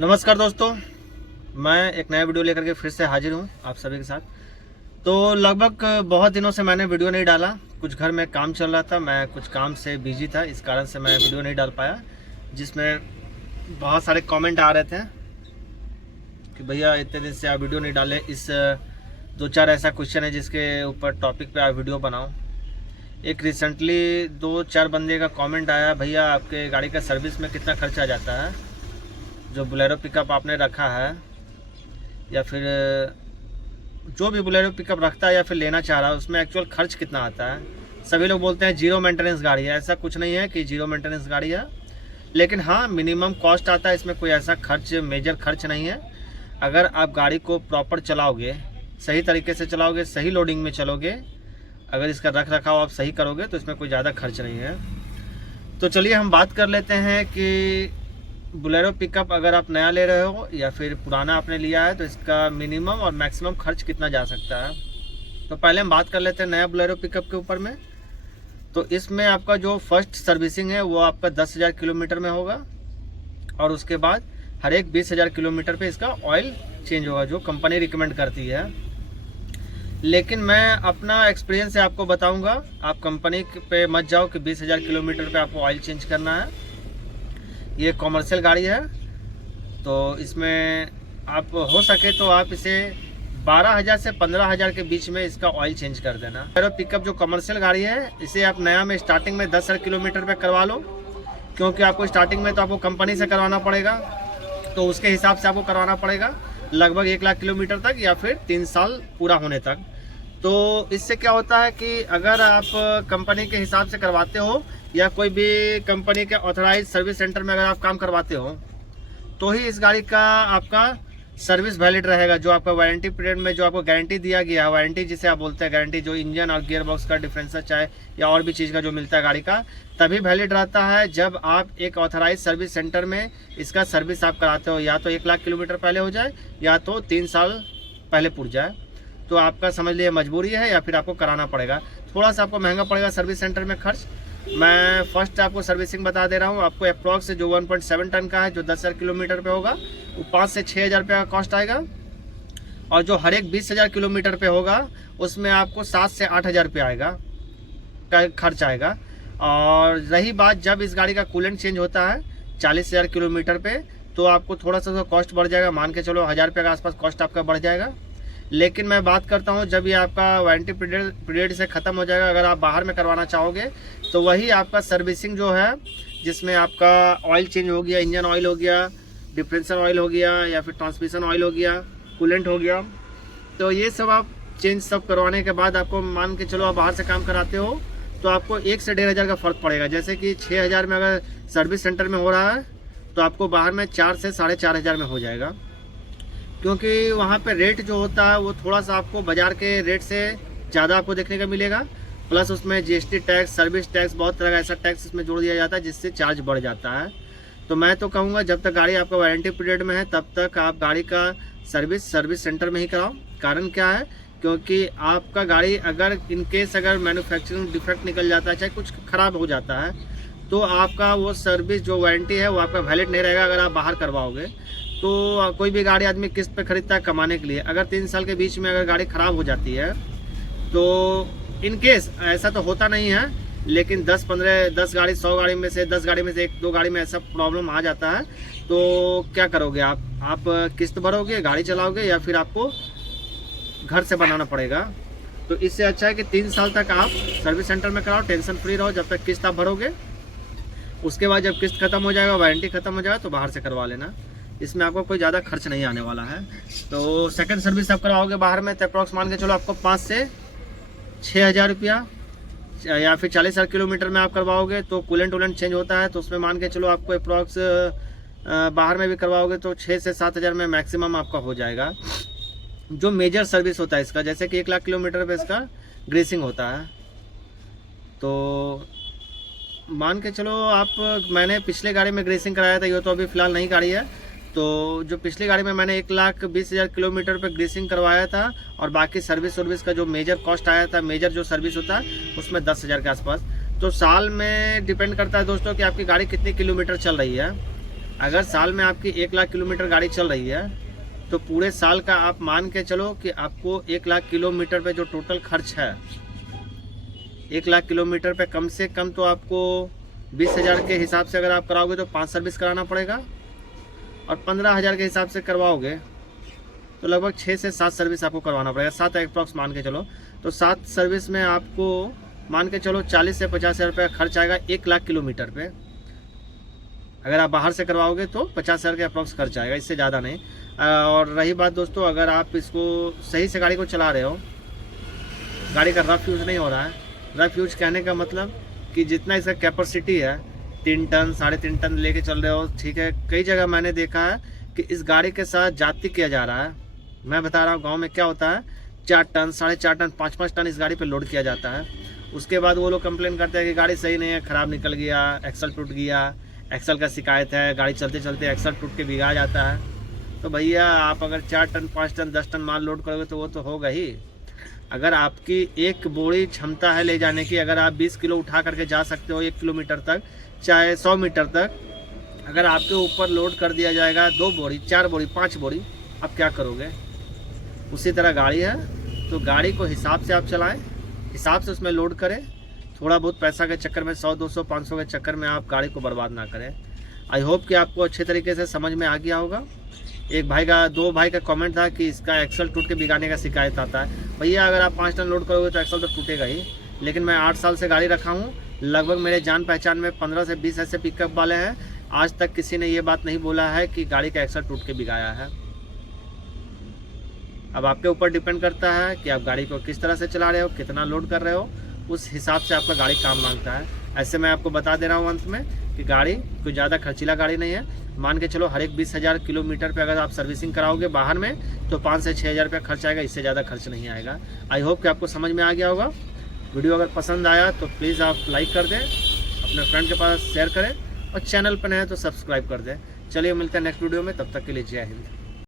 नमस्कार दोस्तों, मैं एक नया वीडियो लेकर के फिर से हाजिर हूँ आप सभी के साथ। तो लगभग बहुत दिनों से मैंने वीडियो नहीं डाला। कुछ घर में काम चल रहा था, मैं कुछ काम से बिजी था, इस कारण से मैं वीडियो नहीं डाल पाया। जिसमें बहुत सारे कमेंट आ रहे थे कि भैया इतने दिन से आप वीडियो नहीं डाले, इस दो चार ऐसा क्वेश्चन है जिसके ऊपर टॉपिक पे आप वीडियो बनाओ। एक रिसेंटली 2-4 बंदे का कमेंट आया, भैया आपके गाड़ी का सर्विस में कितना खर्चा आ जाता है, जो बोलेरो पिकअप आपने रखा है या फिर जो भी बोलेरो पिकअप रखता है या फिर लेना चाह रहा है, उसमें एक्चुअल खर्च कितना आता है। सभी लोग बोलते हैं जीरो मेंटेनेंस गाड़ी है। ऐसा कुछ नहीं है कि जीरो मेंटेनेंस गाड़ी है, लेकिन हाँ मिनिमम कॉस्ट आता है। इसमें कोई ऐसा खर्च, मेजर खर्च नहीं है। अगर आप गाड़ी को प्रॉपर चलाओगे, सही तरीके से चलाओगे, सही लोडिंग में चलोगे, अगर इसका रख रखाव आप सही करोगे तो इसमें कोई ज़्यादा खर्च नहीं है। तो चलिए हम बात कर लेते हैं कि बोलेरो पिकअप अगर आप नया ले रहे हो या फिर पुराना आपने लिया है तो इसका मिनिमम और मैक्सिमम खर्च कितना जा सकता है। तो पहले हम बात कर लेते हैं नया बोलेरो पिकअप के ऊपर में। तो इसमें आपका जो फर्स्ट सर्विसिंग है वो आपका 10,000 किलोमीटर में होगा, और उसके बाद हर एक 20,000 किलोमीटर पे इसका ऑयल चेंज होगा, जो कंपनी रिकमेंड करती है। लेकिन मैं अपना एक्सपीरियंस से आपको बताऊंगा, आप कंपनी पे मत जाओ कि 20,000 किलोमीटर पे आपको ऑयल चेंज करना है। ये कॉमर्शियल गाड़ी है, तो इसमें आप हो सके तो आप इसे 12,000 से 15,000 के बीच में इसका ऑयल चेंज कर देना। बोलेरो पिकअप जो कमर्शियल गाड़ी है, इसे आप नया में स्टार्टिंग में 10,000 किलोमीटर पे करवा लो, क्योंकि आपको स्टार्टिंग में तो आपको कंपनी से करवाना पड़ेगा, तो उसके हिसाब से आपको करवाना पड़ेगा लगभग 1 लाख किलोमीटर तक या फिर 3 साल पूरा होने तक। तो इससे क्या होता है कि अगर आप कंपनी के हिसाब से करवाते हो या कोई भी कंपनी के ऑथराइज सर्विस सेंटर में अगर आप काम करवाते हो, तो ही इस गाड़ी का आपका सर्विस वैलिड रहेगा। जो आपका वारंटी पीरियड में जो आपको गारंटी दिया गया है, वारंटी जिसे आप बोलते हैं गारंटी, जो इंजन और गियर बॉक्स का डिफरेंसर चाहे या और भी चीज़ का जो मिलता है गाड़ी का, तभी वैलिड रहता है जब आप एक ऑथराइज सर्विस सेंटर में इसका सर्विस आप कराते हो। या तो 1 लाख किलोमीटर पहले हो जाए या तो 3 साल पहले पूर जाए, तो आपका समझ लीजिए मजबूरी है या फिर आपको कराना पड़ेगा। थोड़ा सा आपको महंगा पड़ेगा सर्विस सेंटर में खर्च। मैं फर्स्ट आपको सर्विसिंग बता दे रहा हूँ। आपको अप्रॉक्स जो 1.7 टन का है, जो 10,000 किलोमीटर पे होगा, वो 5 से 6,000 रुपये का कॉस्ट आएगा। और जो हर एक 20,000 किलोमीटर पे होगा, उसमें आपको 7 से 8,000 रुपये आएगा का खर्च आएगा। और रही बात जब इस गाड़ी का कूलेंट चेंज होता है 40,000 किलोमीटर पे, तो आपको थोड़ा सा कॉस्ट बढ़ जाएगा। मान के चलो 1,000 रुपये के आसपास कॉस्ट आपका बढ़ जाएगा। लेकिन मैं बात करता हूँ जब ये आपका वारंटी पीरियड से ख़त्म हो जाएगा, अगर आप बाहर में करवाना चाहोगे, तो वही आपका सर्विसिंग जो है, जिसमें आपका ऑयल चेंज हो गया, इंजन ऑयल हो गया, डिफरेंशियल ऑयल हो गया, या फिर ट्रांसमिशन ऑयल हो गया, कूलेंट हो गया, तो ये सब आप चेंज सब करवाने के बाद आपको मान के चलो आप बाहर से काम कराते हो, तो आपको 1 से 1,500 का फ़र्क पड़ेगा। जैसे कि 6,000 में अगर सर्विस सेंटर में हो रहा है, तो आपको बाहर में 4 से 4,500 में हो जाएगा, क्योंकि वहाँ पे रेट जो होता है वो थोड़ा सा आपको बाज़ार के रेट से ज़्यादा आपको देखने का मिलेगा। प्लस उसमें जीएसटी टैक्स, सर्विस टैक्स, बहुत तरह का ऐसा टैक्स इसमें जोड़ दिया जाता है जिससे चार्ज बढ़ जाता है। तो मैं तो कहूँगा जब तक गाड़ी आपका वारंटी पीरियड में है तब तक आप गाड़ी का सर्विस सेंटर में ही कराओ। कारण क्या है, क्योंकि आपका गाड़ी अगर इनकेस अगर मैन्युफैक्चरिंग डिफेक्ट निकल जाता है, चाहे कुछ ख़राब हो जाता है, तो आपका वो सर्विस जो वारंटी है वो आपका वैलिड नहीं रहेगा अगर आप बाहर करवाओगे। तो कोई भी गाड़ी आदमी किस्त पे खरीदता है कमाने के लिए, अगर 3 साल के बीच में अगर गाड़ी ख़राब हो जाती है, तो इन केस ऐसा तो होता नहीं है, लेकिन 10 गाड़ी 100 गाड़ी में से 10 गाड़ी में से 1-2 गाड़ी में ऐसा प्रॉब्लम आ जाता है, तो क्या करोगे आप किस्त भरोगे, गाड़ी चलाओगे, या फिर आपको घर से बनाना पड़ेगा। तो इससे अच्छा है कि 3 साल तक आप सर्विस सेंटर में कराओ, टेंशन फ्री रहो जब तक किस्त आप भरोगे। उसके बाद जब किस्त खत्म हो जाएगा, वारंटी खत्म हो जाएगा, तो बाहर से करवा लेना। इसमें आपको कोई ज़्यादा खर्च नहीं आने वाला है। तो सेकंड सर्विस आप करवाओगे बाहर में, तो अप्रॉक्स मान के चलो आपको 5 से 6,000 रुपया, या फिर 40,000 किलोमीटर में आप करवाओगे तो कूलेंट चेंज होता है, तो उसमें मान के चलो आपको अप्रॉक्स बाहर में भी करवाओगे तो 6 से 7,000 में मैक्सिमम आपका हो जाएगा। जो मेजर सर्विस होता है इसका, जैसे कि 1 लाख किलोमीटर पे इसका ग्रीसिंग होता है, तो मान के चलो आप, मैंने पिछले गाड़ी में ग्रीसिंग कराया था, ये तो अभी फ़िलहाल नई गाड़ी है, तो जो पिछली गाड़ी में मैंने 1,20,000 किलोमीटर पे ग्रीसिंग करवाया था, और बाकी सर्विस का जो मेजर कॉस्ट आया था, मेजर जो सर्विस होता है उसमें 10,000 के आसपास। तो साल में डिपेंड करता है दोस्तों कि आपकी गाड़ी कितनी किलोमीटर चल रही है। अगर साल में आपकी 1 लाख किलोमीटर गाड़ी चल रही है तो पूरे साल का आप मान के चलो कि आपको 1 लाख किलोमीटर पे जो टोटल खर्च है, 1 लाख किलोमीटर पे कम से कम तो आपको 20,000 के हिसाब से अगर आप कराओगे तो 5 सर्विस कराना पड़ेगा, और 15,000 के हिसाब से करवाओगे तो लगभग 6 से 7 सर्विस आपको करवाना पड़ेगा। 7 अप्रॉक्स मान के चलो, तो 7 सर्विस में आपको मान के चलो 40 से 50,000 रुपये खर्च आएगा 1 लाख किलोमीटर पे। अगर आप बाहर से करवाओगे तो 50,000 के अप्रॉक्स खर्च आएगा, इससे ज़्यादा नहीं। और रही बात दोस्तों, अगर आप इसको सही से गाड़ी को चला रहे हो, गाड़ी का रफ यूज़ नहीं हो रहा है। रफ यूज कहने का मतलब कि जितना इसका कैपेसिटी है 3 टन 3.5 टन लेके चल रहे हो, ठीक है। कई जगह मैंने देखा है कि इस गाड़ी के साथ जाती किया जा रहा है। मैं बता रहा हूँ गांव में क्या होता है, 4 टन 4.5 टन 5-5 टन इस गाड़ी पे लोड किया जाता है। उसके बाद वो लोग कंप्लेन करते हैं कि गाड़ी सही नहीं है, ख़राब निकल गया, एक्सल टूट गया, एक्सल का शिकायत है, गाड़ी चलते चलते एक्सल टूट के बिगा जाता है। तो भैया आप अगर 4 टन 5 टन 10 टन माल लोड करोगे तो वो तो होगा ही। अगर आपकी एक बोरी क्षमता है ले जाने की, अगर आप 20 किलो उठा करके जा सकते हो 1 किलोमीटर तक, चाहे 100 मीटर तक, अगर आपके ऊपर लोड कर दिया जाएगा 2 बोरी 4 बोरी 5 बोरी, आप क्या करोगे? उसी तरह गाड़ी है, तो गाड़ी को हिसाब से आप चलाएं, हिसाब से उसमें लोड करें। थोड़ा बहुत पैसा के चक्कर में 100 200 500 के चक्कर में आप गाड़ी को बर्बाद ना करें। आई होप कि आपको अच्छे तरीके से समझ में आ गया होगा। दो भाई का कमेंट था कि इसका एक्सल टूट के बिगाने का शिकायत आता है। भैया अगर आप 5 टन लोड करोगे तो एक्सल तो टूटेगा ही, लेकिन मैं 8 साल से गाड़ी रखा हूँ। लगभग मेरे जान पहचान में 15 से 20 ऐसे पिकअप वाले हैं, आज तक किसी ने ये बात नहीं बोला है कि गाड़ी का एक्सल टूट के बिगाया है। अब आपके ऊपर डिपेंड करता है कि आप गाड़ी को किस तरह से चला रहे हो, कितना लोड कर रहे हो, उस हिसाब से आपका गाड़ी काम मांगता है। ऐसे मैं आपको बता दे रहा हूँ अंत में कि गाड़ी कोई ज़्यादा खर्चीला गाड़ी नहीं है। मान के चलो हर एक 20,000 किलोमीटर पे अगर आप सर्विसिंग कराओगे बाहर में तो 5 से 6,000 रुपये खर्च आएगा, इससे ज़्यादा खर्च नहीं आएगा। आई होप कि आपको समझ में आ गया होगा। वीडियो अगर पसंद आया तो प्लीज़ आप लाइक कर दें, अपने फ्रेंड के पास शेयर करें, और चैनल पर नए हैं तो सब्सक्राइब कर दें। चलिए मिलते हैं नेक्स्ट वीडियो में, तब तक के लिए जय हिंद।